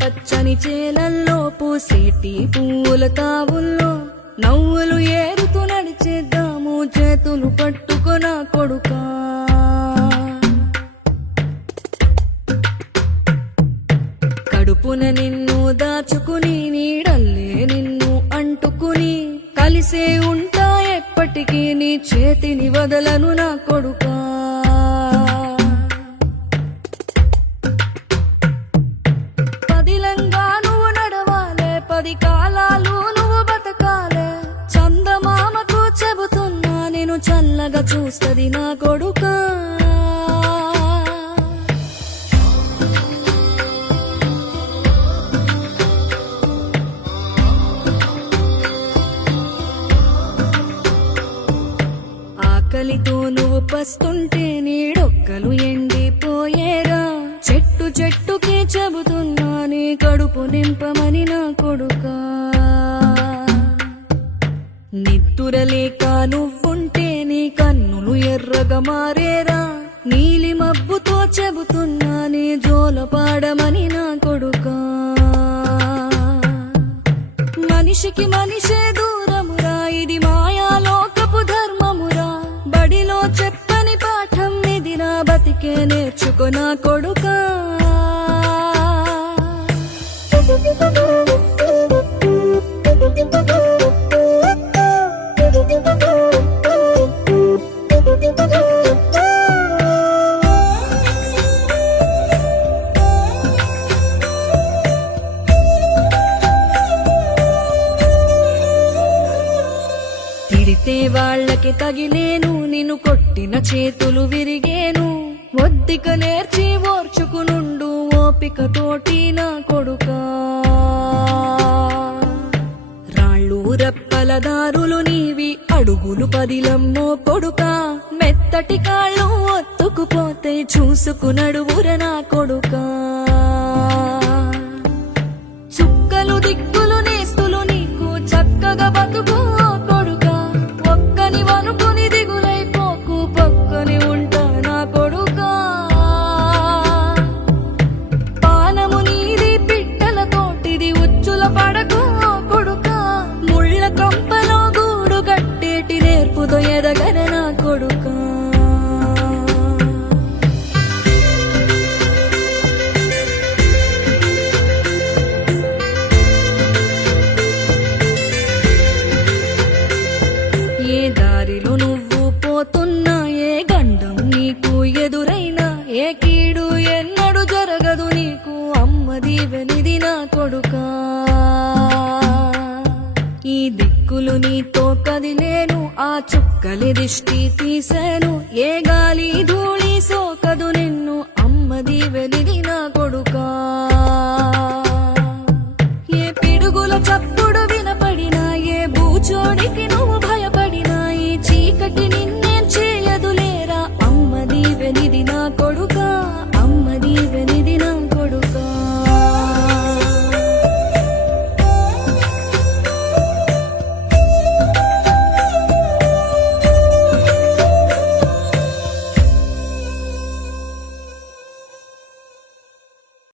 పచ్చని చేలల్లో పూసేటి పూల తావుల్లో నవ్వులు ఏరుతూ నడిచేద్దాము చేతులు పట్టుకొన కొడుకా. కడుపున నిన్ను దాచుకుని నీడల్లే నిన్ను అంటుకుని కలిసే ఉంటా ఎప్పటికీ నీ చేతిని వదలను నా కొడుకా. పదిలంగా నువ్వు నడవాలే, 10 కాలాలు నువ్వు బతకాలే. చందమామకు చెబుతున్నా నేను చల్లగా చూస్తది నా కొడుకా. ఆకలితో నువ్వు పస్తుంటే నీడొక్కలు ఎండిపోయేరా. చెట్టు చెట్టుకే చెబుతున్నా నీ కడుపు నింపమని నా కొడుకా. నిద్దురలేక నువ్వుంటే నీ కన్నులు ఎర్రగా మారేరా. నీలి మబ్బుతో చెబుతున్నా నీ జోల పాడమని నా కొడుకా. మనిషికి మనిషే దూరమురా, ఇది మాయాలోకపు ధర్మమురా. బడిలో చెప్పని పాఠం ఇది నా బతికే నేర్చుకో నా కొడుకా. తిడితే వాళ్ళకి తగిలేను, నిన్ను కొట్టిన చేతులు విరిగేను. ఒద్దిక నేర్చి ఓర్చుకునుండు ఓపిక తోటి నా కొడుకా. రాళ్ళు రప్పల దారులు నీవి, అడుగులు పదిలమ్మో కొడుకా. మెత్తటి కాళ్ళు ఒత్తుకుపోతే చూసుకునడువుర నా కొడుకా. చుక్కలు దిక్కులు నేస్తులు నీకు చక్కగా బతుకు కొడుకా. ఒక్కని వనుకుని దిగులైపోకు, పక్కని ఉంటా నా కొడుకా. పానము నీది పిట్టల తోటిది, ఉచ్చుల పడకు కొడుకా. ముళ్ళ కంపలో గూడు కట్టేటి నేర్పుతో ఎదగర నా కొడుకా. ఏ దారిలో నువ్వు పోతున్నా, ఏ గండం నీకు ఎదురైనా, ఏ కీడు ఎన్నడు జరగదు నీకు అమ్మ దీవెనిది నా కొడుకా. ఈ దిక్కులు నీతో కదిలేను, ఆ చుక్కలి దిష్టి తీశాను. ఏ గాలి